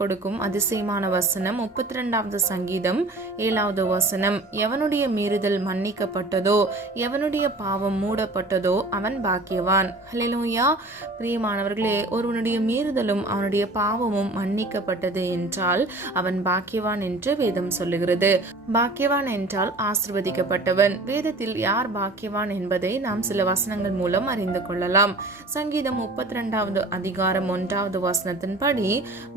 கொடுக்கும் அதிசயமான வசனம் 32வது சங்கீதம் 7வது வசனம். எவனுடைய மீறுதல் மன்னிக்கப்பட்டதோ, எவனுடைய பாவம் மூடப்பட்டதோ அவன் பாக்கியவான். ஹல்லேலூயா. பிரியமானவர்களே, ஒருவனுடைய மீறுதலும் அவனுடைய பாவமும் மன்னிக்கப்பட்டது என்றால் அவன் பாக்கியவான் என்று வேதம் சொல்லுகிறது. பாக்கியவான் என்றால் ஆசீர்வதிக்கப்பட்டவன். வேதத்தில் யார் பாக்கியவான் என்பதை நாம் சில வசனங்கள் மூலம் அறிந்து கொள்ளலாம். சங்கீதம் 32வது அதிகாரம் 1வது வசனத்தின்படி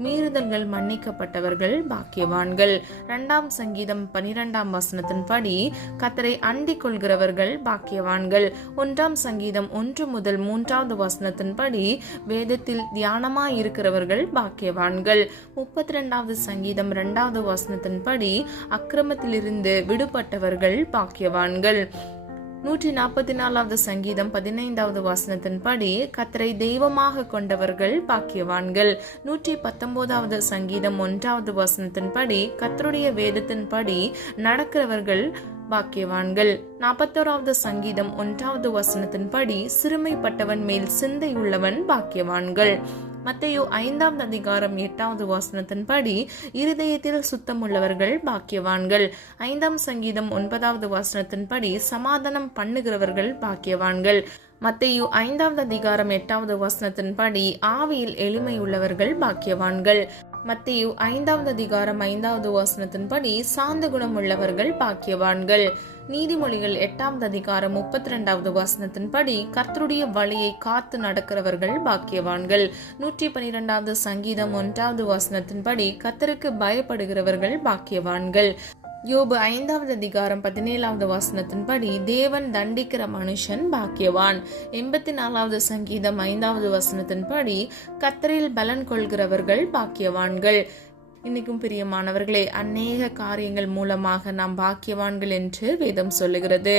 மீறுதல்கள் மன்னிக்கப்பட்டவர்கள் பாக்கியவான்கள். 2ஆம் சங்கீதம் 12ஆம் வசனத்தின்படி கர்த்தரை அண்டிக் கொள்கிறவர்கள் பாக்கியவான்கள். 1ஆம் சங்கீதம் 1 முதல் 3வது வசனத்தின்படி வேதத்தில் தியானமாய் இருக்கிறவர்கள் பாக்கியவான்கள். 32வது சங்கீதம் 2வது வசனத்தின்படி அக்கிரமத்திலிருந்து விடுபட்டவர்கள் பாக்கியவான்கள். 144வது சங்கீதம் 15வது வசனத்தின்படி கர்த்தரை தெய்வமாக கொண்டவர்கள் பாக்கியவான்கள். 119வது சங்கீதம் 1வது வசனத்தின்படி கர்த்தருடைய வேதத்தின்படி நடக்கிறவர்கள் பாக்கியவான்கள். 41வது சங்கீதம் 1வது வசனத்தின்படி சிறுமைப்பட்டவன் மேல் சிந்தை உள்ளவன் பாக்கியவான்கள். மத்தேயு 5ஆம் அதிகாரம் 8வது வசனத்தின்படி இருதயத்தில் சுத்தமுள்ளவர்கள் பாக்கியவான்கள். 5ஆம் சங்கீதம் 9வது வசனத்தின்படி சமாதானம் பண்ணுகிறவர்கள் பாக்கியவான்கள். மத்தேயு 5ஆம் அதிகாரம் 8வது வசனத்தின்படி ஆவியில் எளிமை உள்ளவர்கள் பாக்கியவான்கள். மத்தேயு 5ஆம் அதிகாரம் 5வது வசனத்தின்படி சாந்த குணம் உள்ளவர்கள் பாக்கியவான்கள். நீதிமொழிகள் 8ஆம் அதிகாரம் 32வது வசனத்தின்படி கர்த்தருடைய வழியை காத்து நடக்கிறவர்கள் பாக்கியவான்கள். 112வது சங்கீதம் 1வது வசனத்தின்படி கர்த்தருக்கு பயப்படுகிறவர்கள் பாக்கியவான்கள். யோபு 5ஆம் அதிகாரம் 17வது வசனத்தின்படி தேவன் தண்டிக்கிற மனுஷன் பாக்கியவான். 84வது சங்கீதம் 5வது வசனத்தின்படி கர்த்தரில் பலன் கொள்கிறவர்கள் பாக்கியவான்கள். இன்னைக்கும் பிரியமானவர்களே, அநேக காரியங்கள் மூலமாக நாம் பாக்கியவான்கள் என்று வேதம் சொல்லுகிறது.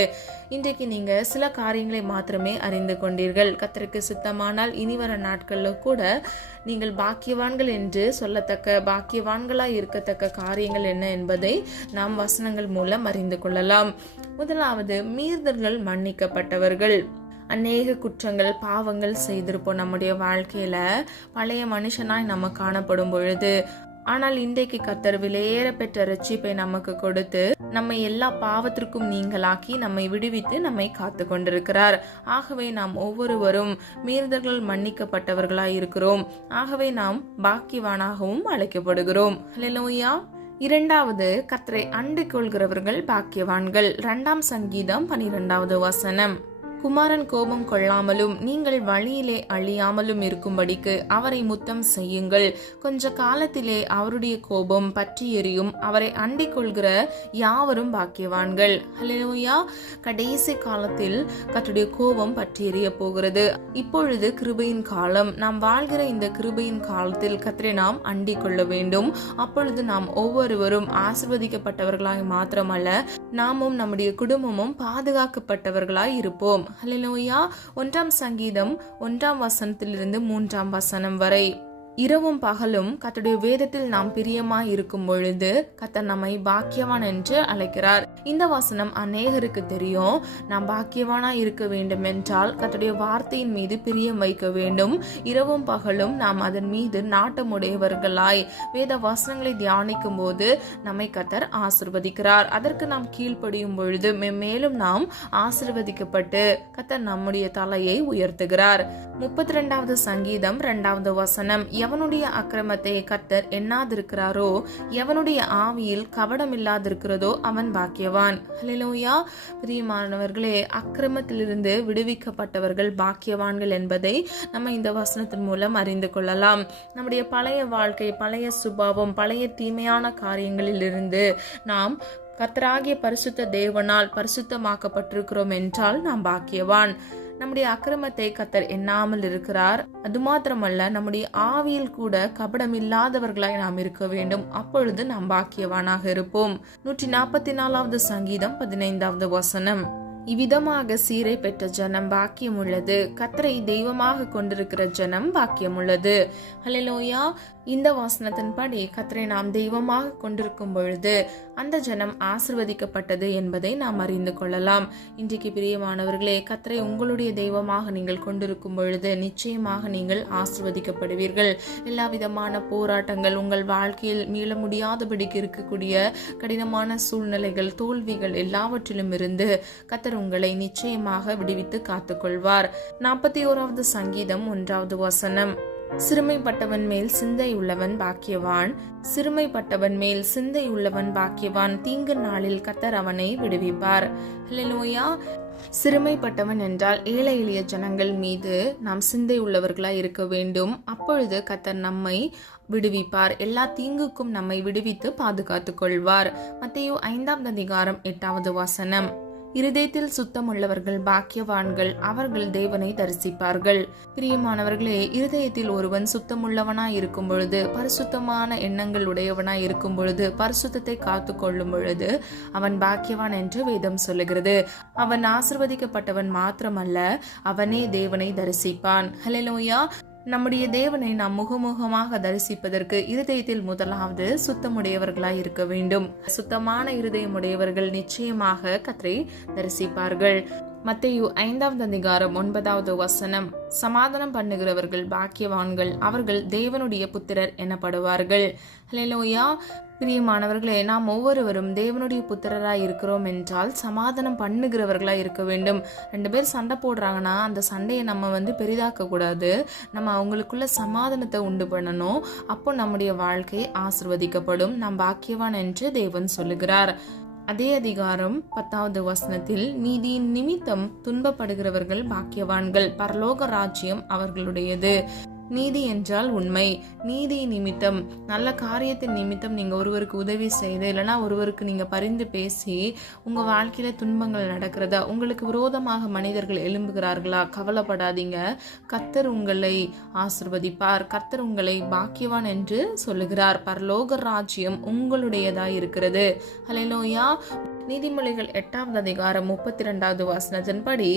இன்றைக்கு நீங்க சில காரியங்களை மாத்திரமே அறிந்து கொண்டீர்கள். கர்த்தருக்கு சித்தமானால் இனி வர நாட்கள்ல கூட நீங்கள் பாக்கியவான்கள் என்று சொல்லத்தக்க, பாக்கியவான்களாய் இருக்கத்தக்க காரியங்கள் என்ன என்பதை நாம் வசனங்கள் மூலம் அறிந்து கொள்ளலாம். முதலாவது, மீறுதல்கள் மன்னிக்கப்பட்டவர்கள். அநேக குற்றங்கள், பாவங்கள் செய்திருப்போம் நம்முடைய வாழ்க்கையில. பழைய மனுஷனாய் நம்ம காணப்படும் பொழுது, ஆனால் இன்றைக்கு கர்த்தர் விலையேற பெற்ற ரட்சிப்பை நமக்கு கொடுத்து நம்மை எல்லா பாவத்திற்கும் நீங்களாக்கி நம்மை விடுவித்து நம்மை காத்து கொண்டிருக்கிறார். ஆகவே நாம் ஒவ்வொருவரும் மீறுதல்கள் மன்னிக்கப்பட்டவர்களாய் இருக்கிறோம். ஆகவே நாம் பாக்கியவானாகவும் அழைக்கப்படுகிறோம். ஹல்லேலூயா. 2வது, கர்த்தரை அண்டிக் கொள்கிறவர்கள் பாக்கியவான்கள். 2ஆம் சங்கீதம் 12வது வசனம். குமாரன் கோபம் கொள்ளாமலும் நீங்கள் வழியிலே அழியாமலும் இருக்கும்படிக்கு அவரை முத்தம் செய்யுங்கள். கொஞ்ச காலத்திலே அவருடைய கோபம் பற்றி எரியும். அவரை அண்டிக் கொள்கிற யாவரும் பாக்கியவான்கள். ஹல்லேலூயா. கடைசி காலத்தில் கர்த்தருடைய கோபம் பற்றி எரிய போகிறது. இப்பொழுது கிருபையின் காலம். நாம் வாழ்கிற இந்த கிருபையின் காலத்தில் கர்த்தரை நாம் அண்டிக் கொள்ள வேண்டும். அப்பொழுது நாம் ஒவ்வொருவரும் ஆசீர்வதிக்கப்பட்டவர்களாய் மாத்திரமல்ல, நாமும் நம்முடைய குடும்பமும் பாதுகாக்கப்பட்டவர்களாய் இருப்போம். ஹல்லேலூயா. 1ஆம் சங்கீதம் 1ஆம் வசனத்திலிருந்து 3ஆம் வசனம் வரை. இரவும் பகலும் கர்த்தருடைய வேதத்தில் நாம் பிரியமாய் இருக்கும் பொழுது கர்த்தர் நம்மை பாக்கியவான் என்று அழைக்கிறார். இந்த வசனம் அநேகருக்கு தெரியும். நாம் பாக்கியவானாய் இருக்க வேண்டும் என்றால் கர்த்தருடைய வார்த்தையின் மீது பிரியம் வைக்க வேண்டும். இரவும் பகலும் நாம் அதன் மீது நாட்டமுடையவர்களாய் வேத வசனங்களை தியானிக்கும் போது நம்மை கர்த்தர் ஆசீர்வதிக்கிறார். அதற்கு நாம் கீழ்ப்படியும் பொழுது மேலும் நாம் ஆசீர்வதிக்கப்பட்டு கர்த்தர் நம்முடைய தலையை உயர்த்துகிறார். 32வது சங்கீதம் 2வது வசனம். எவனுடைய அக்கிரமத்தை கர்த்தர் எண்ணாதிருக்கிறாரோ, எவனுடைய ஆவியில் கபடம் இல்லாதிருக்கிறதோ அவன் பாக்கியவான். ஹல்லேலூயா. பிரியமானவர்களே, அக்கிரமத்திலிருந்து விடுவிக்கப்பட்டவர்கள் பாக்கியவான்கள் என்பதை நம்ம இந்த வசனத்தின் மூலம் அறிந்து கொள்ளலாம். நம்முடைய பழைய வாழ்க்கை, பழைய சுபாவம், பழைய தீமையான காரியங்களில் இருந்து நாம் கர்த்தராகிய பரிசுத்த தேவனால் பரிசுத்தமாக்கப்பட்டிருக்கிறோம் என்றால் நாம் பாக்கியவான். நம்முடைய அக்கிரமத்தை கர்த்தர் எண்ணாமல் இருக்கிறார். அது மாத்திரமல்ல, நம்முடைய ஆவியில் கூட கபடம் இல்லாதவர்களாய் நாம் இருக்க வேண்டும். அப்பொழுது நாம் பாக்கியவானாக இருப்போம். 144வது சங்கீதம் 15வது வசனம். இவ்விதமாக சீரை பெற்ற ஜனம் பாக்கியம் உள்ளது. கர்த்தரை தெய்வமாக கொண்டிருக்கிற ஜனம் பாக்கியம் உள்ளது. ஹல்லேலூயா. இந்த வசனத்தின்படி கர்த்தரை நாம் தெய்வமாக கொண்டிருக்கும் பொழுது அந்த ஜனம் ஆசிர்வதிக்கப்பட்டது என்பதை நாம் அறிந்து கொள்ளலாம். இன்றைக்கு பிரியமானவர்களே, கர்த்தரை உங்களுடைய தெய்வமாக நீங்கள் கொண்டிருக்கும் பொழுது நிச்சயமாக நீங்கள் ஆசிர்வதிக்கப்படுவீர்கள். எல்லா விதமான போராட்டங்கள், உங்கள் வாழ்க்கையில் மீள முடியாதபடிக்கு இருக்கக்கூடிய கடினமான சூழ்நிலைகள், தோல்விகள் எல்லாவற்றிலும் இருந்து கர்த்தர் உங்களை நிச்சயமாக விடுவித்து காத்துக்கொள்வார். 41வது சங்கீதம் 1வது வசனம். சிறுமைப்பட்டவன் மேல் சிந்தை உள்ளவன் பாக்கியவான். சிறுமைப்பட்டவன் மேல் சிந்தை உள்ளவன் பாக்கியவான். தீங்கு நாளில் கர்த்தர் அவனை விடுவிப்பார். ஹல்லேலூயா. சிறுமைப்பட்டவன் என்றால் ஏழை எளிய ஜனங்கள் மீது நாம் சிந்தை உள்ளவர்களாய் இருக்க வேண்டும். அப்பொழுது கர்த்தர் நம்மை விடுவிப்பார். எல்லா தீங்குக்கும் நம்மை விடுவித்து பாதுகாத்துக் கொள்வார். மத்தேயு 5ஆம் அதிகாரம் 8வது வசனம். இருதயத்தில் சுத்தம் உள்ளவர்கள் பாக்கியவான்கள், அவர்கள் தேவனை தரிசிப்பார்கள். பிரியமானவர்களே, இருதயத்தில் ஒருவன் சுத்தமுள்ளவனாய் இருக்கும் பொழுது, பரிசுத்தமான எண்ணங்கள் உடையவனாய் இருக்கும் பொழுது, பரிசுத்தத்தை காத்து கொள்ளும் பொழுது அவன் பாக்கியவான் என்று வேதம் சொல்லுகிறது. அவன் ஆசிர்வதிக்கப்பட்டவன் மாத்திரமல்ல, அவனே தேவனை தரிசிப்பான். ஹல்லேலூயா. நம்முடைய தேவனை நாம் முகமுகமாக தரிசிப்பதற்கு இருதயத்தில் முதலாவது சுத்தமுடையவர்களாய் இருக்க வேண்டும். சுத்தமான இருதயம் உடையவர்கள் நிச்சயமாக கர்த்தரை தரிசிப்பார்கள். மத்தேயு 5ஆம் அதிகாரம் 9வது வசனம். சமாதானம் பண்ணுகிறவர்கள் பாக்கியவான்கள், அவர்கள் தேவனுடைய புத்திரர் எனப்படுவார்கள். ஹல்லேலூயா. பிரியமானவர்களே, நாம் ஒவ்வொருவரும் தேவனுடைய புத்திரராய் இருக்கிறோம் என்றால் சமாதானம் பண்ணுகிறவர்களாய் இருக்க வேண்டும். 2 பேர் சண்டை போடுறாங்கன்னா அந்த சண்டையை நம்ம பெரிதாக்க கூடாது. நம்ம அவங்களுக்குள்ள சமாதானத்தை உண்டு பண்ணணும். அப்போ நம்முடைய வாழ்க்கை ஆசிர்வதிக்கப்படும். நாம் பாக்கியவான் என்று தேவன் சொல்லுகிறார். அதே அதிகாரம் 10வது வசனத்தில், நீதியின் நிமித்தம் துன்பப்படுகிறவர்கள் பாக்கியவான்கள், பரலோக ராஜ்யம் அவர்களுடையது. நீதி என்றால் உண்மை. நீதி நிமித்தம், நல்ல காரியத்தின் நிமித்தம் நீங்க ஒருவருக்கு உதவி செய்து, இல்லைன்னா ஒருவருக்கு நீங்க பரிந்து பேசி உங்க வாழ்க்கையில துன்பங்கள் நடக்கிறதா, உங்களுக்கு விரோதமாக மனிதர்கள் எழும்புகிறார்களா, கவலைப்படாதீங்க. கர்த்தர் உங்களை ஆசிர்வதிப்பார். கர்த்தர் உங்களை பாக்கியவான் என்று சொல்லுகிறார். பரலோக ராஜ்யம் உங்களுடையதாய் இருக்கிறது. ஹல்லேலூயா. நீதிமொழிகள் 8வது அதிகாரம் 32வது வசனத்தின்படி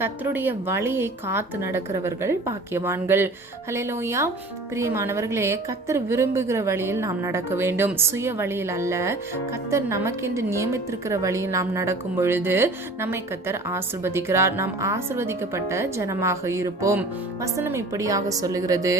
கர்த்தருடைய வழியை காத்து நடக்கிறவர்கள் பாக்கியவான்கள். ஹல்லேலூயா. பிரியமானவர்களே, கர்த்தர் விரும்புகிற வழியில் நாம் நடக்க வேண்டும். சுய வழியில் அல்ல, கர்த்தர் நமக்கென்று நியமித்திருக்கிற வழியில் நாம் நடக்கும் பொழுது நம்மை கர்த்தர் ஆசிர்வதிக்கிறார். நாம் ஆசிர்வதிக்கப்பட்ட ஜனமாக இருப்போம். வசனம் இப்படியாக சொல்லுகிறது,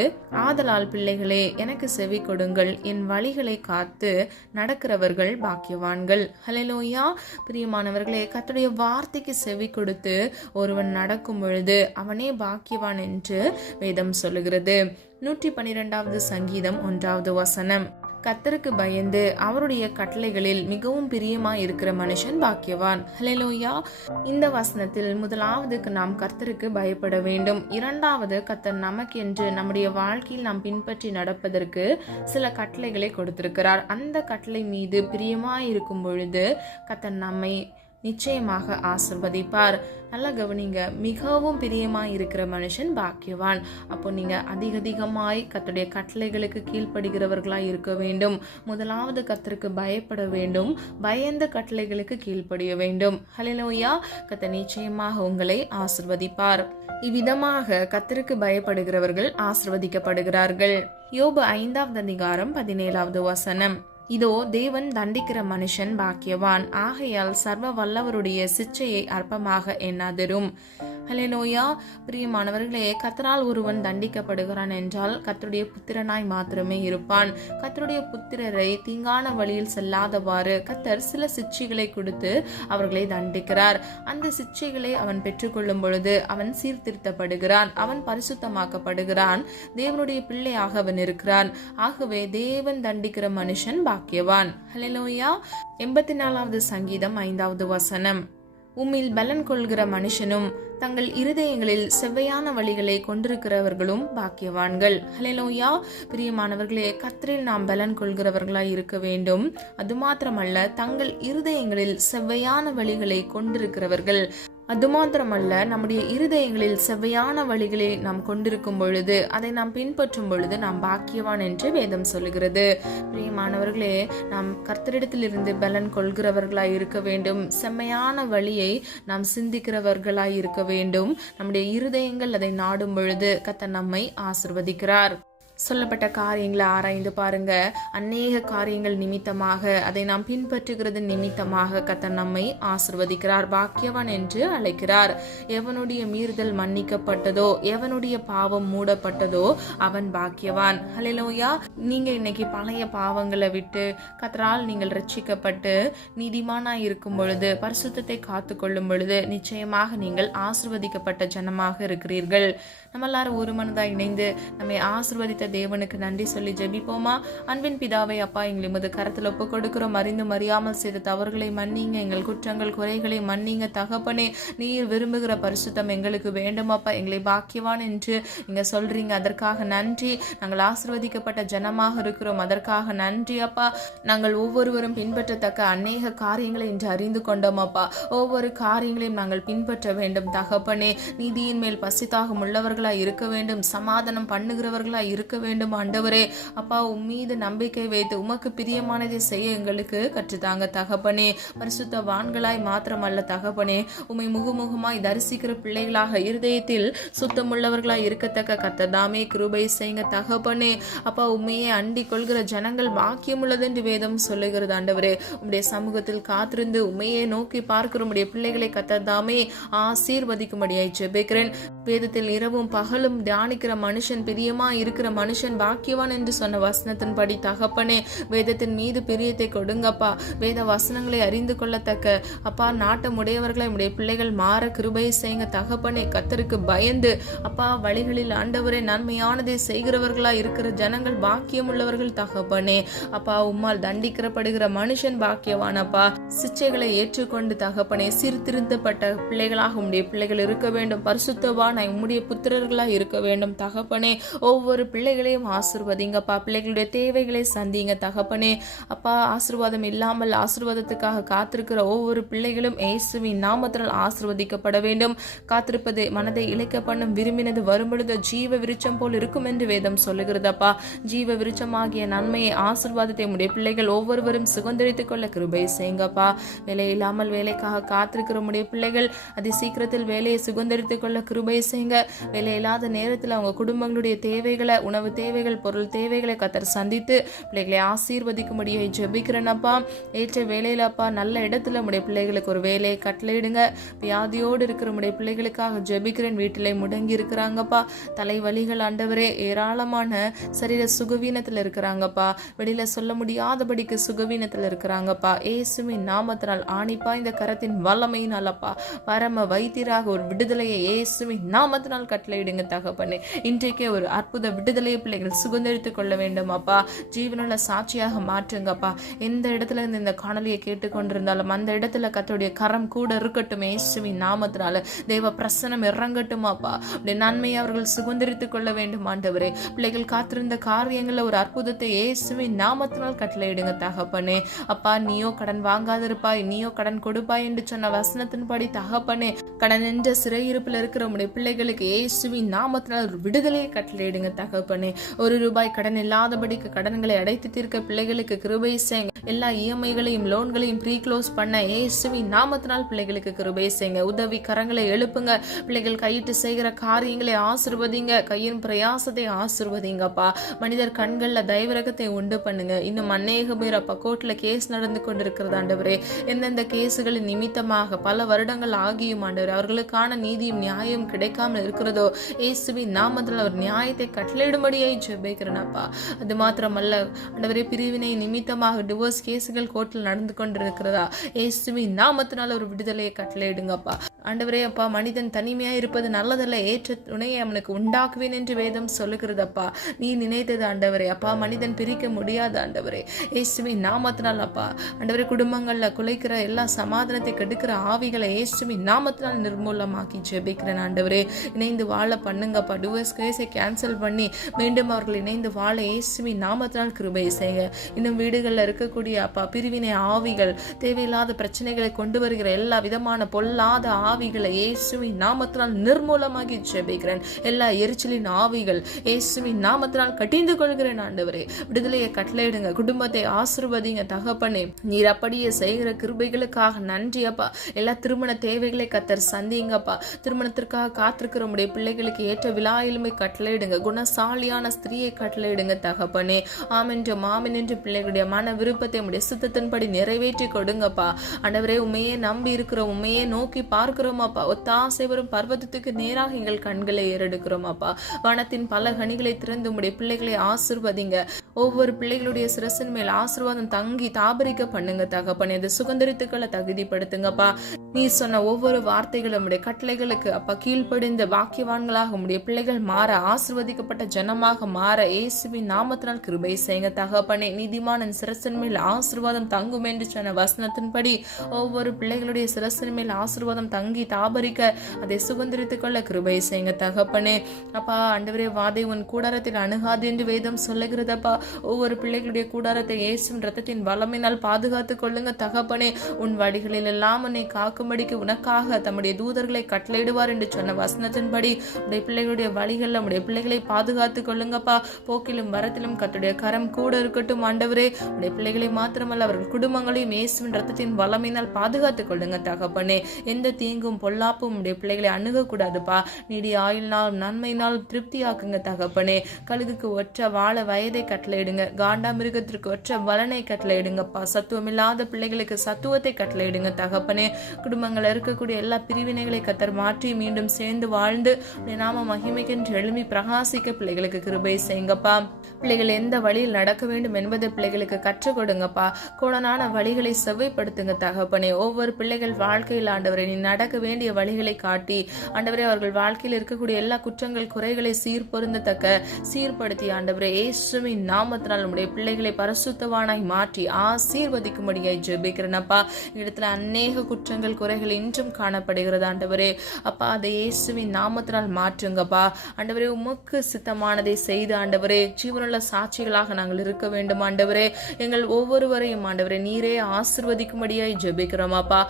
ஆதலால் பிள்ளைகளே எனக்கு செவி கொடுங்கள், என் வழிகளை காத்து நடக்கிறவர்கள் பாக்கியவான்கள். ஹல்லேலூயா. பிரியமானவர்களே, கர்த்தருடைய வார்த்தைக்கு செவி கொடுத்து ஒருவன் நடக்கும் பொழுது அவனே பாக்கியவான் என்று வேதம் சொல்லுகிறது. 112வது சங்கீதம் 1வது வசனம். கர்த்தருக்கு பயந்து அவருடைய கட்டளைகளில் மிகவும் பிரியமாய் இருக்கிற மனுஷன் பாக்கியவான். ஹல்லேலூயா. இந்த வசனத்தில் முதலாவதுக்கு நாம் கர்த்தருக்கு பயப்பட வேண்டும். இரண்டாவது, கர்த்தர் நமக்கு என்று நம்முடைய வாழ்க்கையில் நாம் பின்பற்றி நடப்பதற்கு சில கட்டளைகளை கொடுத்திருக்கிறார். அந்த கட்டளை மீது பிரியமாய் இருக்கும் பொழுது கர்த்தர் நம்மை நிச்சயமாக ஆசிர்வதிப்பார். நல்லா கவனிங்க, மிகவும் பிரியமாய் இருக்கிற மனுஷன் பாக்கியவான். அப்போ நீங்க அதிகமாய் கர்த்தருடைய கட்டளைகளுக்கு கீழ்ப்படுகிறவர்களாய் இருக்க வேண்டும். முதலாவது கர்த்தருக்கு பயப்பட வேண்டும், பயந்த கட்டளைகளுக்கு கீழ்ப்படிய வேண்டும். ஹல்லேலூயா. கர்த்தர் நிச்சயமாக உங்களை ஆசிர்வதிப்பார். இவ்விதமாக கர்த்தருக்கு பயப்படுகிறவர்கள் ஆசிர்வதிக்கப்படுகிறார்கள். யோபு 5வது அதிகாரம் 17வது வசனம். இதோ தேவன் தண்டிக்கிற மனுஷன் பாக்கியவான், ஆகையால் சர்வ வல்லவருடைய சிட்சையை அற்பமாக எண்ணாதிரும். ஹல்லேலூயா. பிரியமானவர்களே, கர்த்தரால் ஒருவன் தண்டிக்கப்படுகிறான் என்றால் கர்த்தருடைய புத்திரனாய் மாத்திரமே இருப்பான். கர்த்தருடைய புத்திரரை தீங்கான வழியில் செல்லாதவாறு கர்த்தர் சில சிட்சைகளை கொடுத்து அவர்களை தண்டிக்கிறார். அந்த சிட்சைகளை அவன் பெற்றுக்கொள்ளும் பொழுது அவன் சீர்திருத்தப்படுகிறான், அவன் பரிசுத்தமாக்கப்படுகிறான், தேவனுடைய பிள்ளையாக அவன் இருக்கிறான். ஆகவே தேவன் தண்டிக்கிற மனுஷன் பாக்கியவான். ஹல்லேலூயா. 84வது சங்கீதம் 5வது வசனம். உம்மில் பலன் கொள்கிற மனுஷனும் தங்கள் இருதயங்களில் செவ்வையான வழிகளை கொண்டிருக்கிறவர்களும் பாக்கியவான்கள். ஹல்லேலூயா. பிரியமானவர்களே, கர்த்தரில் நாம் பலன் கொள்கிறவர்களாய் இருக்க வேண்டும். அது மாத்திரமல்ல, தங்கள் இருதயங்களில் செவ்வையான வழிகளை கொண்டிருக்கிறவர்கள். அது மாத்திரமல்ல, நம்முடைய இருதயங்களில் செவ்வையான வழிகளை நாம் கொண்டிருக்கும் பொழுது, அதை நாம் பின்பற்றும் பொழுது நாம் பாக்கியவான் என்று வேதம் சொல்லுகிறது. பிரியமானவர்களே, நாம் கர்த்தரிடத்திலிருந்து பலன் கொள்கிறவர்களாய் இருக்க வேண்டும். செம்மையான வழியை நாம் சிந்திக்கிறவர்களாய் இருக்க வேண்டும். நம்முடைய இருதயங்கள் அதை நாடும் பொழுது கர்த்தர் நம்மை ஆசீர்வதிக்கிறார். சொல்லப்பட்ட காரியங்களை ஆராய்ந்து பாருங்க. அநேக காரியங்கள் நிமித்தமாக, அதை நாம் பின்பற்றுகிறது நிமித்தமாக கர்த்தர் நம்மை ஆசீர்வதிக்கிறார், பாக்கியவான் என்று அழைக்கிறார். எவனுடைய மீறுதல் மன்னிக்கப்பட்டதோ, எவனுடைய பாவம் மூடப்பட்டதோ அவன் பாக்கியவான். ஹல்லேலூயா. நீங்க இன்னைக்கு பழைய பாவங்களை விட்டு கர்த்தரால் நீங்கள் ரட்சிக்கப்பட்டு நீதிமானாய் இருக்கும் பொழுது, பரிசுத்தத்தை காத்து கொள்ளும் பொழுது நிச்சயமாக நீங்கள் ஆசீர்வதிக்கப்பட்ட ஜனமாக இருக்கிறீர்கள். நம்ம எல்லாரும் ஒரு மனதாய் இணைந்து நம்மை ஆசீர்வதித்த தேவனுக்கு நன்றி சொல்லி ஜெபிப்போமா? அன்பின் பிதாவை, அப்பா, எங்களை உமது கரத்தில் ஒப்பு கொடுக்கிறோம். அறிந்தும் அறியாமல் செய்த தவறுகளை மன்னிங்க, எங்கள் குற்றங்கள் குறைகளை மன்னிங்க தகப்பனே. நீர் விரும்புகிற பரிசுத்தம் எங்களுக்கு வேண்டும் அப்பா. எங்களை பாக்கியவான் என்று நீங்க சொல்றீங்க, அதற்காக நன்றி. நாங்கள் ஆசீர்வதிக்கப்பட்ட ஜனமாக இருக்கிறோம், அதற்காக நன்றி அப்பா. நாங்கள் ஒவ்வொருவரும் பின்பற்றத்தக்க அநேக காரியங்களை இன்று அறிந்து கொண்டோம் அப்பா. ஒவ்வொரு காரியங்களையும் நாங்கள் பின்பற்ற வேண்டும் தகப்பனே. நீதியின் மேல் பசிதாகம் உள்ளவர்களாய் இருக்க வேண்டும், சமாதானம் பண்ணுகிறவர்களாய் இருக்க வேண்டும் ஆண்டவரே. அப்பா, உம்மீது நம்பிக்கை வைத்து உமக்கு பிரியமானதை செய்ய எங்களுக்கு கற்றுத்தாங்க தகப்பனே. பரிசுத்தவான்களாய் மாத்திரமல்ல தகப்பனே, உம்மை முகமுகமாய் தரிசிக்கிற பிள்ளைகளாக இருதயத்தில் சுத்தமுள்ளவர்களாய் இருக்கத்தக்க கர்த்தர் தாமே கிருபை செய்யுங்க தகப்பனே. அப்பா, உண்மையே அண்டி கொள்கிற ஜனங்கள் பாக்கியம் உள்ளது என்று வேதம் சொல்லுகிறது ஆண்டவரே. உம்முடைய சமூகத்தில் காத்திருந்து உண்மையே நோக்கி பார்க்கிற உம்முடைய பிள்ளைகளை கர்த்தர் தாமே ஆசீர்வதிக்கும்படியாய் ஜெபிக்கிறேன். வேதத்தில் இரவும் பகலும் தியானிக்கிற மனுஷன், பிரியமா இருக்கிற மனுஷன் பாக்கியவான் என்று சொன்ன வசனத்தின்படி தகப்பனே, வேதத்தின் மீது பிரியத்தை கொடுங்கப்பா. வேத வசனங்களை அறிந்து கொள்ளத்தக்க அப்பா நாட்டம் உடையவர்களை உடைய பிள்ளைகள் மாற கிருபை செய்யுங்க தகப்பனே. கர்த்தருக்கு பயந்து அப்பா வழிகளில் ஆண்டவரே நன்மையானதை செய்கிறவர்களா இருக்கிற ஜனங்கள் பாக்கியம் உள்ளவர்கள் தகப்பனே. அப்பா, உம்மால் தண்டிக்கப்படுகிற மனுஷன் பாக்கியவானப்பா. சிச்சைகளை ஏற்றுக்கொண்டு தகப்பனே சீர்திருத்தப்பட்ட பிள்ளைகளாக உம்முடைய பிள்ளைகள் இருக்க வேண்டும். பரிசுத்தவான் உம்முடைய புத்திரர்களா இருக்க வேண்டும் தகப்பனே. ஒவ்வொரு பிள்ளைகளையும் ஆசீர்வதிங்கப்பா. பிள்ளைகளுடைய தேவைகளை சந்திங்க தகப்பனே. அப்பா, ஆசீர்வாதம் இல்லாமல் ஆசீர்வாதத்துக்காக காத்திருக்கிற ஒவ்வொரு பிள்ளைகளும் இயேசுவின் நாமத்தினால் ஆசீர்வதிக்கப்பட வேண்டும். காத்திருப்பது மனதை இளைக்க பண்ணும், விரும்பினது வரும்பொழுது ஜீவ விருட்சம் போல் இருக்கும் என்று வேதம் சொல்லுகிறதப்பா. ஜீவ விருட்சமாகிய நன்மையை, ஆசீர்வாதத்தை உடைய பிள்ளைகள் ஒவ்வொருவரும் சுதந்திரித்துக் கொள்ள கிருபை செய்யுங்கப்பா. வேலை இல்லாமல் வேலைக்காக காத்திருக்கிற உடைய பிள்ளைகள் அதி சீக்கிரத்தில் வேலையை சுதந்திரித்துக் கொள்ள கிருபை செய்யுங்க. வேலை இல்லாத நேரத்தில் அவங்க குடும்பங்களுடைய தேவைகளை, உணவு தேவைகள், பொருள் தேவைகளை கர்த்தர் சந்தித்து பிள்ளைகளை ஆசீர்வதிக்கும்படியை ஜெபிக்கிறேனப்பா. ஏற்ற வேலையில அப்பா நல்ல இடத்துல உடைய பிள்ளைகளுக்கு ஒரு வேலையை கட்டளையிடுங்க. வியாதியோடு இருக்கிற உடைய பிள்ளைகளுக்காக ஜெபிக்கிறேன். வீட்டிலே முடங்கி இருக்கிறாங்கப்பா. தலைவலிகள் ஆண்டவரே, ஏராளமான சரீர சுகவீனத்துல இருக்கிறாங்கப்பா. வெளியில சொல்ல முடியாதபடிக்கு சுகவீனத்துல இருக்கிறாங்கப்பா. இயேசுவின் நாமத்தினால் ஆணிப்பா இந்த கரத்தின் வல்லமையினால் அப்பா பரம வைத்தியராக ஒரு விடுதலையை இயேசுவின் நாமத்தினால் கட்டளையிடுங்க தகப்பனே. இன்றைக்கே ஒரு அற்புத விடுதலையை பிள்ளைகள் சுதந்திரித்துக் கொள்ள வேண்டும் அப்பா. ஜீவனுள்ள சாட்சியாக மாற்றுங்கப்பா. எந்த இடத்துல இருந்து இந்த காணொலியை கேட்டுக்கொண்டிருந்தாலும் அந்த இடத்துல கர்த்தருடைய கரம் கூட இருக்கட்டும். இயேசுவின் நாமத்தினால தேவ பிரசனம் இறங்கட்டும் அப்பா. நன்மையை அவர்கள் சுதந்திரித்துக் கொள்ள வேண்டும் ஆண்டவரே. பிள்ளைகள் காத்திருந்த காரியங்கள்ல ஒரு அற்புதத்தை இயேசுவின் நாமத்தினால் கட்டளையிடுங்க தகப்பனே. அப்பா, நீயோ கடன் வாங்காதிருப்பாய், நீயோ கடன் கொடுப்பாய் என்று சொன்ன வசனத்தின்படி தகப்பனே, கடன் என்ற சிறையிருப்பில் இருக்கிற உடைய பிள்ளைகளுக்கு இயேசுவின் நாமத்தினால் ஒரு விடுதலையை கட்டளையிடுங்க தகப்பனே. ₹1 கடன் இல்லாதபடிக்கு கடன்களை அடைத்து தீர்க்க பிள்ளைகளுக்கு கிருபை செய்யுங்க. எல்லா இஎம்ஐகளையும் லோன்களையும் ப்ரீ க்ளோஸ் பண்ண இயேசுவின் நாமத்தினால் பிள்ளைகளுக்கு கிருபை செய்யுங்க. உதவி கரங்களை எழுப்புங்க. பிள்ளைகள் கையிட்டு செய்கிற காரியங்களை ஆசீர்வதிங்க. கையின் பிரயாசத்தை ஆசீர்வதிங்கப்பா. மனிதர் கண்கள்ல தயவிரகத்தை உண்டு பண்ணுங்க. இன்னும் அநேக பேர் அப்பா கோர்ட்ல கேஸ் நடந்து கொண்டிருக்கிறது ஆண்டவரே. எந்தெந்த கேசுகளின் நிமித்தமாக பல வருடங்கள் ஆகியும் ஆண்டவரே அவர்களுக்கான நீதியும் நியாயம் கிடைக்காமல் இருக்கிறதோ இயேசுவின் நாமத்தில் அவர் நியாயத்தை கட்டளையிடும்படியாய் ஜெபிக்கிறேனப்பா. அது மாத்திரமல்ல ஆண்டவரே, பிரிவினை நிமித்தமாக டிவோர்ஸ் கேசுகள் கோர்ட்டில் நடந்து கொண்டிருக்கிறதா இயேசுவின் நாமத்தினால் ஒரு விடுதலையை கட்டளையிடுங்கப்பா. ஆண்டவரே அப்பா, மனிதன் தனிமையா இருப்பது நல்லதல்ல, ஏற்ற துணையை அவனுக்கு உண்டாக்குவேன் என்று வேதம் சொல்லுகிறதப்பா. நீ நினைத்தது ஆண்டவரே அப்பா, மனிதன் பிரிக்க முடியாது ஆண்டவரே. இயேசுவின் நாமத்தினால் அப்பா ஆண்டவரே, குடும்பங்கள்ல குலைக்கிற எல்லா சமாதானத்தை கெடுக்கிற ஆவிகளை இயேசுவின் நாமத்தினால் நிர்மூலமாக்கி ஜெபிக்கிறேன் ஆண்டவரே. இணைந்து வாழ பண்ணுங்கப்பா. டிவோர்ஸ் கேஸை கேன்சல் பண்ணி மீண்டும் அவர்கள் இணைந்து வாழ இயேசுவின் நாமத்தினால் கிருபை செய்யுங்க. இன்னும் வீடுகளில் இருக்கக்கூடிய அப்பா பிரிவினை ஆவிகள், தேவையில்லாத பிரச்சனைகளை கொண்டு வருகிற எல்லா விதமான பொல்லாத ஆவிகளை இயேசுவின் நாமத்தினால் நிர்மூலமாகி ஜெபிக்கிறேன். எல்லா எரிச்சலின் ஆவிகள் இயேசுவின் நாமத்தினால் கட்டிந்து கொள்கிறேன் ஆண்டவரே. விடுதலையை கட்டளையிடுங்க, குடும்பத்தை ஆசீர்வதிங்க தகப்பனே. நீர் அப்படியே செய்கிற கிருபைகளுக்காக நன்றி அப்பா. எல்லா திருமண தேவைகளை கத்தர் சந்திங்கப்பா. திருமணத்திற்காக காத்திருக்கிற உடைய பிள்ளைகளுக்கு ஏற்ற விழாயிலுமை கட்டளையிடுங்க. குணசாலியான ஸ்திரியை கட்டளையிடுங்க தகப்பனே. ஆமென்று மாமின் என்று பிள்ளைகளுடைய மன விருப்பத்தை உடைய சித்தத்தின்படி நிறைவேற்றி கொடுங்கப்பா. ஆண்டவரே, உண்மையே நம்பி இருக்கிறோம், உண்மையே நோக்கி பார்க்கிறோம் அப்பா. ஒத்தாசை வரும் பர்வதத்துக்கு நேராக எங்கள் கண்களை ஏறெடுக்கிறோம் அப்பா. வனத்தின் பல கனிகளை திறந்து உடைய பிள்ளைகளை ஆசீர்வதிங்க. ஒவ்வொரு பிள்ளைகளுடைய சிரசின் மேல் ஆசீர்வாதம் தங்கி தாபரிக்க பண்ணுங்க தகப்பனே. அது சுதந்திரத்துக்களை தகுதிப்படுத்துங்கப்பா. நீ சொன்ன ஒவ்வொரு வார்த்தைகளும் உடைய கட்டளைகளுக்கு அப்பா கீழ்ப்படிந்த பாக்கியவான்களாக உடைய பிள்ளைகள் மாற, ஆசீர்வதிக்கப்பட்ட ஜனமாக மாற இயேசுவின் நாமத்தினால் கிருபை செய்யுங்க தகப்பனே. நீதிமானின் சிரசின் மேல் ஆசீர்வாதம் தங்கும் என்று சொன்ன வசனத்தின்படி ஒவ்வொரு பிள்ளைகளுடைய சிரசின் மேல் ஆசீர்வாதம் தங்கி தாபரிக்க அதை சுதந்திரித்துக் கொள்ள கிருபை செய்யுங்க தகப்பனே. அப்பா ஆண்டவரே, வாதை உன் கூடாரத்தில் அணுகாது என்று வேதம் சொல்லுகிறதப்பா. ஒவ்வொரு பிள்ளைகளுடைய கூடாரத்தை இயேசுவின் ரத்தத்தின் வல்லமையினால் பாதுகாத்துக் கொள்ளுங்க தகப்பனே. உன் வழிகளில் எல்லாம் உன்னை காக்கும்படிக்கு உனக்காக தம்முடைய தூதர்களை கட்டளையிடுவார் என்று சொன்ன வசனத்தின்படி உடைய பிள்ளைகளுடைய வழிகளில் நம்முடைய பிள்ளைகளை பாதுகாத்துக் கொள்ளுங்கப்பா. போக்கிலும் வரத்திலும் கர்த்தருடைய கரம் கூட இருக்கட்டும் ஆண்டவரே. உடைய பிள்ளைகளை மாத்திரமல்ல, அவர்கள் குடும்பங்களையும் இயேசுவின் ரத்தத்தின் வல்லமையினால் பாதுகாத்துக் கொள்ளுங்க தகப்பனே. எந்த தீங்கும் பொல்லாப்பும் உடைய பிள்ளைகளை அணுகக்கூடாதுப்பா. நீடிய ஆயுள்னால் நன்மையினால் திருப்தியாக்குங்க தகப்பனே. கழுகுக்கு ஒற்ற வாழ வயதை கட்டளையிடுங்க, காண்டா மிருகத்திற்கு ஒற்ற பலனை கட்டளையிடுங்கப்பா. சத்துவமில்லாத பிள்ளைகளுக்கு சத்துவத்தை கட்டளையிடுங்க தகப்பனே. குடும்பங்கள் இருக்கக்கூடிய எல்லா பிரிவினைகளை கத்தர் மாற்றி மீண்டும் சேர்ந்து வாழ்ந்து நாம மகிமைக்கென்று எழுமி பிரகாசிக்க பிள்ளைகளுக்கு கிருபை செய்யுங்கப்பா. பிள்ளைகள் எந்த வழியில் நடக்க வேண்டும் என்பதை பிள்ளைகளுக்கு கற்றுக் கொடுங்கப்பா. கோணலான வழிகளை செவ்வைப்படுத்துங்க தகப்பனே. ஒவ்வொரு பிள்ளைகள் வாழ்க்கையில் ஆண்டவரை நீ நடக்க வேண்டிய வழிகளை காட்டி ஆண்டவரே, அவர்கள் வாழ்க்கையில் இருக்கக்கூடிய எல்லா குற்றங்கள் குறைகளை சீர்படுத்தி ஆண்டவரே இயேசுவின் நாமத்தினால் நம்முடைய பிள்ளைகளை பரிசுத்தவானாய் மாற்றி ஆசீர்வதிக்கும்படியாய் ஜெபிக்கிறேனப்பா. இடத்துல அநேக குற்றங்கள் குறைகள் இன்றும் காணப்படுகிறது ஆண்டவரே. அப்பா, அதை இயேசுவின் நாமத்தினால் மாற்றுங்கப்பா. ஆண்டவரே, உமக்கு சித்தமானதை செய்து ஆண்டவரே ஜீவனுள்ள சாட்சிகளாக நாங்கள் இருக்க வேண்டும் ஆண்டவரே. எங்கள் ஒவ்வொருவரையும் ஆண்டவரே நீரே ஆசீர்வதிக்கும்படியாய் ஜெபிக்கிறோம் அப்பா.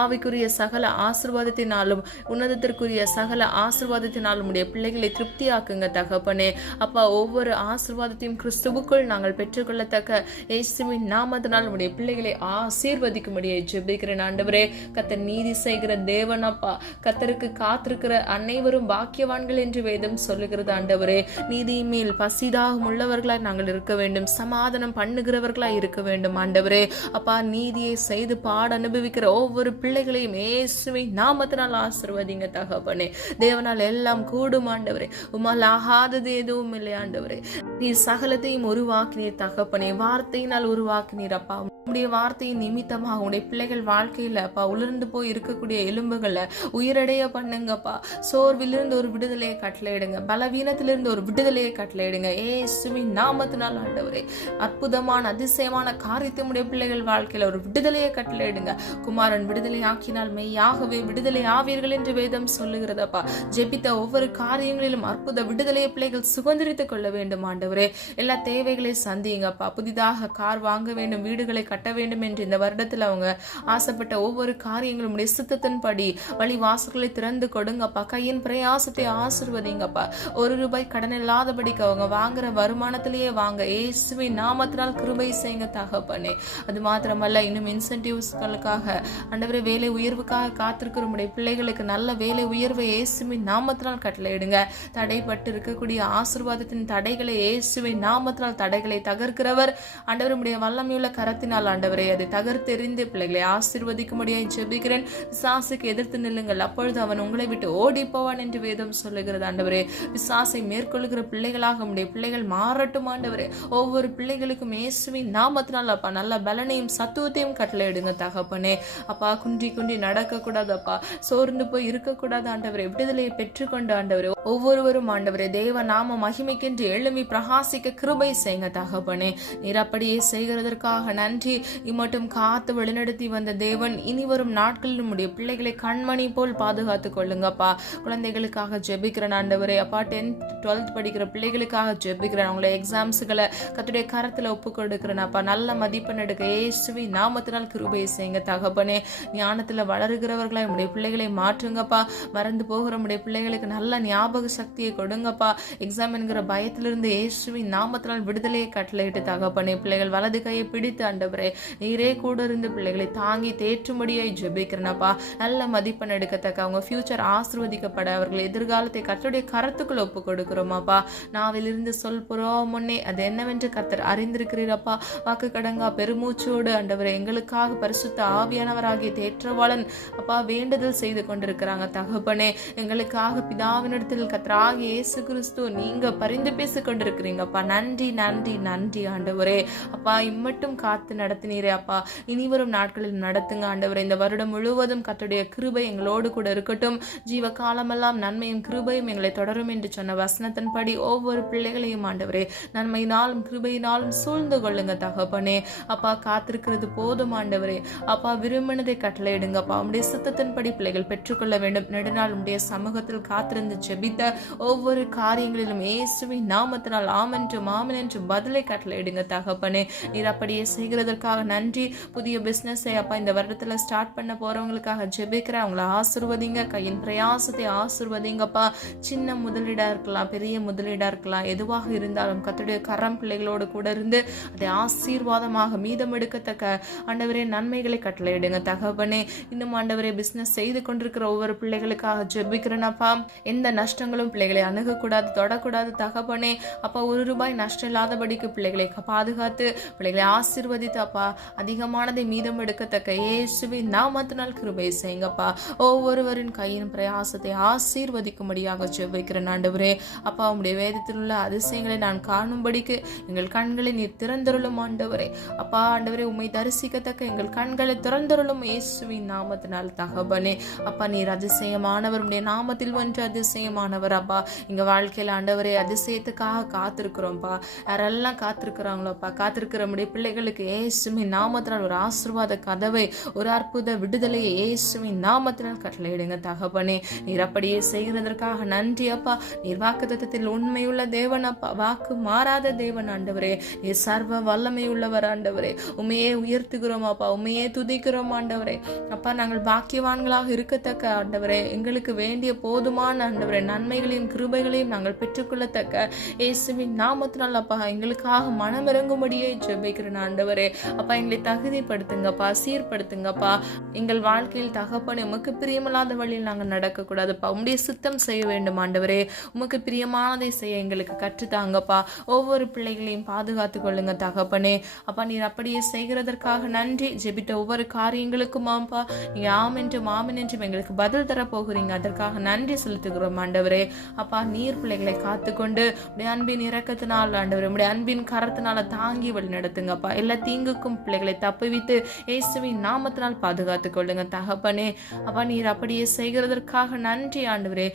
ஆவிக்குரிய சகல ஆசீர்வாதத்தினாலும் உன்னதத்திற்குரிய சகல ஆசீர்வாதத்தினாலும் உடைய பிள்ளைகளை திருப்தியாக்குங்க தகப்பனே. அப்பா, ஒவ்வொரு ஆசீர்வாதத்தையும் கிறிஸ்துவுக்குள் நாங்கள் பெற்றுக்கொள்ளத்தக்க இயேசுவின் நாமத்தினால் உடைய பிள்ளைகளை ஆசீர்வதிக்கும்படியாய் ஜெபிக்கிறேன் ஆண்டவரே. கர்த்தர் நீதி செய்கிற தேவன் அப்பா. கர்த்தருக்கு காத்திருக்கிற அனைவரும் பாக்கியவான்கள் என்று வேதம் சொல்லுகிறது ஆண்டவரே. நீதியின் மேல் பசிதாகம் உள்ளவர்களாய் நாங்கள் இருக்க வேண்டும், சமாதானம் பண்ணுகிறவர்களாய் இருக்க வேண்டும் ஆண்டவரே. அப்பா, நீதியை செய்து பாட அனுபவிக்கிற ஒவ்வொரு பிள்ளைகளையும் இயேசுவின் நாமத்தினால் ஆசீர்வதிங்க தகப்பனே. தேவனால் எல்லாம் கூடும் ஆண்டவரே. உம்மால் ஆகாதது எதுவும் இல்லை ஆண்டவரே. நீ சகலத்தையும் உருவாக்கினீர் தகப்பனே. வார்த்தையினால் உருவாக்கினீர் அப்பா. உடைய வார்த்தையின் நிமித்தமாக உடைய பிள்ளைகள் வாழ்க்கையில அப்பா உலர்ந்து போய் இருக்கக்கூடிய எலும்புகளை உயிரடைய பண்ணுங்கப்பா. சோர்விலிருந்து ஒரு விடுதலையை கட்டளையிடுங்க, பலவீனத்திலிருந்து ஒரு விடுதலையை கட்டளையிடுங்க இயேசுவின் நாமத்தினால் ஆண்டவரே. அற்புதமான அதிசயமான காரியத்தை உடைய பிள்ளைகள் வாழ்க்கையில ஒரு விடுதலையை கட்டளையிடுங்க. குமாரன் விடுதலை ஆக்கினால் மெய்யாகவே விடுதலை ஆவீர்கள் என்று வேதம் சொல்லுகிறதப்பா. ஜெபித்த ஒவ்வொரு காரியங்களிலும் அற்புத விடுதலையை பிள்ளைகள் சுதந்திரித்துக் கொள்ள வேண்டும் ஆண்டவரே. எல்லா தேவைகளை சந்திங்கப்பா. புதிதாக கார் வாங்க வேண்டும், வீடுகளை கட்ட வேண்டும் என்று இந்த வருடத்தில் அவங்க ஆசைப்பட்ட ஒவ்வொரு காரியங்களும் சித்தத்தின்படி வழி வாசல்களை திறந்து கொடுங்கப்பா. கையின் பிரயாசத்தை ஆசீர்வதிங்கப்பா. ₹1 கடன் இல்லாதபடிக்கு அவங்க வாங்குற வருமானத்திலேயே வாங்க இயேசுவின் நாமத்தினால் கிருபை செய்யுங்க தகப்பனே. அது மாத்திரமல்ல, இன்னும் இன்சென்டிவ்ஸ்களுக்காக ஆண்டவரே வேலை உயர்வுக்காக காத்திருக்கிற உடைய பிள்ளைகளுக்கு நல்ல வேலை உயர்வை இயேசுவின் நாமத்தினால் கட்டளையிடுங்க. தடைப்பட்டு இருக்கக்கூடிய ஆசீர்வாதத்தின் தடைகளை இயேசுவின் நாமத்தினால் தடைகளை தகர்க்கிறவர் ஆண்டவர் உடைய வல்லமையுள்ள கரத்தினால் ஆண்டவரே அதை தகர்த்தெறிந்து பிள்ளைகளை ஆசீர்வதிக்கும்படியாய் ஜெபிக்கிறேன். பிசாசுக்கு எதிர்த்து நில்லுங்கள், அப்பொழுது அவன் உங்களை விட்டு ஓடி போவான் என்று வேதம் சொல்லுகிறது ஆண்டவரே. பிசாசை மேற்கொள்ளுகிற பிள்ளைகளாக உடைய பிள்ளைகள் மாறட்டும் ஆண்டவரே. ஒவ்வொரு பிள்ளைகளுக்கும் இயேசுவின் நாமத்தினால் அப்பா நல்ல பலனையும் சத்துவத்தையும் கட்டளையிடுங்க தகப்பனே. அப்பா, குன்றி நடக்க கூடாது அப்பா, சோர்ந்து போய் இருக்கக்கூடாது ஆண்டவரே. விடுதலையை பெற்றுக்கொண்டு ஆண்டவரே ஒவ்வொருவரும் ஆண்டவரே தேவ நாம மகிமைக்கென்று எழுமி பிரகாசிக்க கிருபை செய்யுங்க தகப்பனே. நீர் அப்படியே செய்கிறதற்காக நன்றி. இம்மட்டும் காத்து வழிநடத்தி வந்த தேவன் இனி வரும் நாட்களில் நம்முடைய பிள்ளைகளை கண்மணி போல் பாதுகாத்து கொள்ளுங்கப்பா. குழந்தைகளுக்காக ஜெபிக்கிறேன் ஆண்டவரே. அப்பா 10th 12th படிக்கிற பிள்ளைகளுக்காக ஜெபிக்கிறேன். அவங்கள எக்ஸாம்ஸுகளை கர்த்தருடைய கரத்துல ஒப்பு கொடுக்கிறேன் அப்பா. நல்ல மதிப்பெண் எடுக்க இயேசுவின் நாமத்தினால் கிருபை செய்யுங்க தகப்பனே. ஞானத்துல வளருகிறவர்களா நம்முடைய பிள்ளைகளை மாற்றுங்கப்பா. மறந்து போகிற நம்முடைய பிள்ளைகளுக்கு நல்ல ஞாபக சக்தியை கொடுங்கப்பா. எக்ஸாம் என்கிற பயத்திலிருந்து இயேசுவின் நாமத்தினால் விடுதலையை கட்டளையிட்டு தகப்பனே. பிள்ளைகள் வலது கையை பிடித்து ஆண்டவரே நீரே கூட இருந்து பிள்ளைகளை தாங்கி தேற்றும்படியாய் ஜெபிக்கிறேனப்பா. நல்ல மதிப்பெண் எடுக்கத்தக்க அவங்க ஃபியூச்சர் ஆசீர்வதிக்கப்பட அவர்கள் எதிர்காலத்தை கர்த்தருடைய கரத்துக்குள் ஒப்பு கொடுக்கிறோமாப்பா. நாவிலிருந்து சொல் புறோம் முன்னே அது என்னவென்று கர்த்தர் அறிந்திருக்கிறீரப்பா. வாக்கு கடங்கா பெருமூச்சோடு ஆண்டவரை எங்களுக்காக பரிசுத்த ஆவியானவராகிய தேற்றவாளன் அப்பா வேண்டுதல் செய்து கொண்டிருக்கிறாங்க தகப்பனே. எங்களுக்காக பிதாவினிடத்தில் கர்த்தராகிய இயேசு கிறிஸ்து நீங்க பரிந்து பேசிக் கொண்டிருக்கிறீங்கப்பா. நன்றி நன்றி நன்றி ஆண்டவரே. அப்பா இம்மட்டும் காத்து நடத்தினீரே அப்பா. இனி வரும் நாட்களில் நடத்துங்க ஆண்டவரே. இந்த வருடம் முழுவதும் கர்த்தருடைய கிருபை எங்களோடு கூட இருக்கட்டும். ஜீவ காலமெல்லாம் நன்மையும் கிருபையும் எங்களை தொடரும் என்று சொன்ன வசனத்தின்படி ஒவ்வொரு பிள்ளைகளையும் ஆண்டவரே நன்மையினாலும் கிருபையினாலும் சூழ்ந்து கொள்ளுங்க தகப்பனே. அப்பா காத்திருக்கிறது போதும் ஆண்டவரே. அப்பா விரும்பினதை கட்டளையிடுங்கப்பா. உடைய சித்தத்தின்படி பிள்ளைகள் பெற்றுக்கொள்ள வேண்டும். நெடுநாள் உடைய சமூகத்தில் காத்திருந்து ஜெபித்த ஒவ்வொரு காரியங்களிலும் இயேசுவின் நாமத்தினால் ஆமென்றும் ஆமென் என்று பதிலை கட்டளையிடுங்க தகப்பனே. நீர் அப்படியே செய்கிறதற்காக நன்றி. புதிய பிசினஸை அப்பா இந்த வருடத்துல ஸ்டார்ட் பண்ண போறவங்களுக்காக ஜெபிக்கிற அவங்கள ஆசீர்வதிங்க. கையின் பிரயாசத்தை ஆசீர்வதிங்கப்பா. சின்ன முதலீடா இருக்கலாம், பெரிய முதலீடா இருக்கலாம், எதுவாக இருந்தாலும் கர்த்தருடைய கரம் பிள்ளைகளோடு கூட இருந்து அதை ஆசீர்வாதமாக மீதம் எடுக்கத்தக்க ஆண்டவரே நன்மைகளை கட்டளையிடுங்க தகப்பனே. இன்னும் ஆண்டவரே பிசினஸ் செய்து கொண்டிருக்கிற ஒவ்வொரு பிள்ளைகளுக்காக ஜெபிக்கிறேனப்பா. எந்த நஷ்டங்களும் பிள்ளைகளை அணுகக்கூடாது, தொடக்கூடாது தகப்பனே. அப்பா ₹1 நஷ்டம் இல்லாதபடிக்கு பிள்ளைகளை பாதுகாத்து பிள்ளைகளை ஆசீர்வதித்து அப்பா அதிகமானதை மீதம் எடுக்கத்தக்க இயேசுவின் நாமத்தினால் கிருபை செய்யுங்கப்பா. ஒவ்வொருவரின் கையின் பிரயாசத்தை ஆசீர்வதிக்கும்படியாக ஜெபிக்கிறேன் ஆண்டவரே. அப்பா உம்முடைய வேதத்தில் உள்ள அதிசயங்களை நான் காணும்படிக்கு எங்கள் கண்களை நீர் திறந்தருளும் ஆண்டவரே. அப்பா ஆண்டவரே உம்மை தரிசிக்கத்தக்க எங்கள் கண்களை திறந்தருளும் இயேசுவின் நாமத்தினால் தகப்பனே. அப்பா நீர் அதிசயமானவர். உம்முடைய நாமத்தில் ஒன்று அதிசயமானவர் அப்பா. எங்க வாழ்க்கையில ஆண்டவரே அதிசயத்துக்காக காத்திருக்கிறோம்ப்பா. யாரெல்லாம் காத்திருக்கிறாங்களோப்பா காத்திருக்கிற நம்முடைய பிள்ளைகளுக்கு இயேசுவின் நாமத்தினால் ஒரு ஆசீர்வாத கதவை, ஒரு அற்புத விடுதலையை இயேசுவின் நாமத்தினால் கட்டளையிடுங்க தகப்பனே. நீர் அப்படியே செய்கிறதற்காக நன்றி அப்பா. நீர் வாக்குத்தத்தத்தில் உண்மையுள்ள தேவன் அப்பா. வாக்கு மாறாத தேவன் ஆண்டவரே. நீர் சர்வ வல்லமை உள்ளவர் ஆண்டவரே. உண்மையே உயர்த்துகிறோம் அப்பா. உண்மையே துதிக்கிறோம் ஆண்டவரே. அப்பா நாங்கள் பாக்கியவான்களாக இருக்கத்தக்க ஆண்டவரே எங்களுக்கு வேண்டிய போதுமான ஆண்டவரே நன்மைகளையும் கிருபைகளையும் நாங்கள் பெற்றுக்கொள்ளத்தக்க இயேசுவின் நாமத்தினால் அப்பா எங்களுக்காக மனமிறங்கும்படியே ஜெபிக்கிறேன் ஆண்டவரே. அப்பா எங்களை தகுதிப்படுத்துங்கப்பா, சீர்படுத்துங்கப்பா. எங்கள் வாழ்க்கையில் தகப்பனே உமக்கு பிரியமில்லாத வழியில் நாங்கள் நடக்கக்கூடாதுப்பா. உம்முடைய சித்தம் செய்ய வேண்டும் ஆண்டவரே. உமக்கு பிரியமானதை செய்ய எங்களுக்கு கற்றுத்தாங்கப்பா. ஒவ்வொரு பிள்ளைகளையும் பாதுகாத்து கொள்ளுங்க தகப்பனே. அப்பா நீர் அப்படியே செய்கிறதற்காக நன்றி. ஜெபித்த ஒவ்வொரு காரியங்களுக்கும் ஆம்பா நீங்க ஆமென்றும் ஆமென் என்றும் எங்களுக்கு பதில் தர போகிறீங்க. அதற்காக நன்றி செலுத்துகிறோம் ஆண்டவரே. அப்பா நீர் பிள்ளைகளை காத்துக்கொண்டு உடைய அன்பின் இரக்கத்தினால் ஆண்டவரே உடைய அன்பின் கரத்தினால தாங்கி வழி நடத்துங்கப்பா. எல்லா தீங்குக்கும் பிள்ளைகளை தப்புவித்து இயேசுவின் நாமத்தினால் பாதுகாத்து கொள்ளுங்க தகப்பனே. அப்பா நீர் அப்படியே செய்கிறதற்காக நன்றி ஆண்டவரே.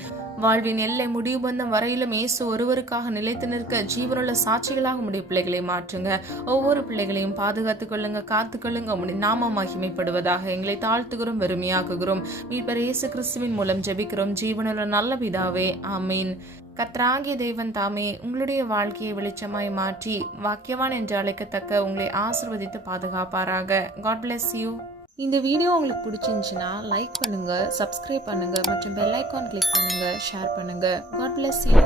வாழ்வின் எல்லை முடிவு பந்தம் வரையிலும் இயேசு ஒருவருக்காக நிலைத்து நிற்க ஜீவனுள்ள சாட்சிகளாக உடைய பிள்ளைகளை மாற்றுங்க. ஒவ்வொரு பிள்ளைகளையும் பாதுகாத்துக் கொள்ளுங்க, காத்துக்கொள்ளுங்க. உடைய நாம மகிமைப்படுவதாக எங்களை தாழ்த்துகிறோம், வெறுமையாக்குகிறோம். மீட்பர் இயேசு கிறிஸ்துவின் மூலம் ஜெபிக்கிறோம் ஜீவனுள்ள நல்ல பிதாவே, ஆமீன். கர்த்தராகிய தேவன் தாமே உங்களுடைய வாழ்க்கையை வெளிச்சமாய் மாற்றி வாக்கியவான் என்று அழைக்கத்தக்க உங்களை ஆசீர்வதித்து பாதுகாப்பாராக. God bless you. இந்த வீடியோ உங்களுக்கு பிடிச்சிருந்துச்சுன்னா லைக் பண்ணுங்க, சப்ஸ்கிரைப் பண்ணுங்க மற்றும் பெல் ஐகான் கிளிக் பண்ணுங்க, ஷேர் பண்ணுங்க. God bless you.